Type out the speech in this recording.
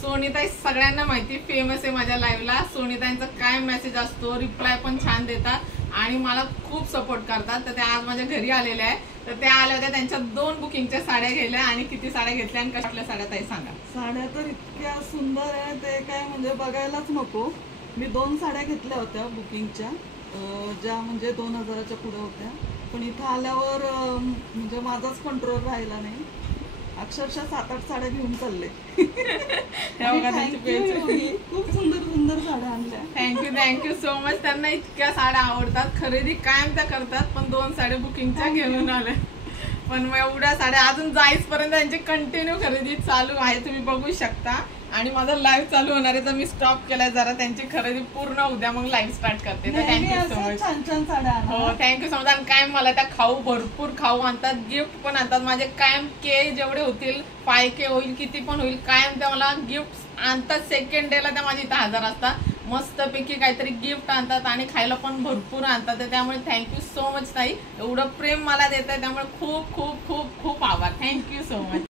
सोनीताई सगळ्यांना माहिती फेमस आहे माझ्या लाईव्हला। सोनीताईंचा काय मेसेज असतो, रिप्लाय पण छान देतात आणि मला खूप सपोर्ट करतात। तर त्या आज माझ्या घरी आलेल्या आहे। तर त्या आल्या होत्या, त्यांच्या 2 बुकिंगच्या साड्या घ्यायला आणि किती साड्या घेतल्या आणि कशातल्या साड्या ताई सांगा। साड्या तर इतक्या सुंदर आहे ते काय म्हणजे बघायलाच नको। मी 2 साड्या घेतल्या होत्या बुकिंगच्या, ज्या म्हणजे 2000च्या पुढे होत्या, पण इथं आल्यावर म्हणजे माझाच कंट्रोल राहिला नाही। अक्षरशः 7-8 साड्या घेऊन चालले। खूप सुंदर सुंदर साड्या आणल्या। Thank you so much. त्यांना इतक्या साड्या आवडतात, खरेदी कायम त्या करतात, पण 2 साड्या बुकिंगच्या घेऊन आल्या। पण मग एवढ्या साड्या अजून जाईसपर्यंत त्यांची कंटिन्यू खरेदी चालू आहे, तुम्ही बघू शकता। आणि माझा लाईव्ह चालू होणार आहे, तर मी स्टॉप केलाय जरा। त्यांची खरेदी पूर्ण उद्या मग लाईव्ह स्टार्ट करते। तर थँक्यू सो मच। छान छान साड्या आणा। हो थँक्यू सो मच। आणि कायम मला त्या भरपूर खाऊ आणतात, गिफ्ट पण आणतात। माझे कायम के जेवढे होतील, 5K होईल, किती पण होईल, कायम त्या मला गिफ्ट आणतात। सेकंड डेला त्या माझी इथं हजर असतात, मस्तपैकी काहीतरी गिफ्ट आणतात आणि खायला पण भरपूर आणतात। त्यामुळे थँक्यू सो मच ताई, एवढं प्रेम मला देत आहे, त्यामुळे खूप खूप खूप खूप आभार। Thank you so much.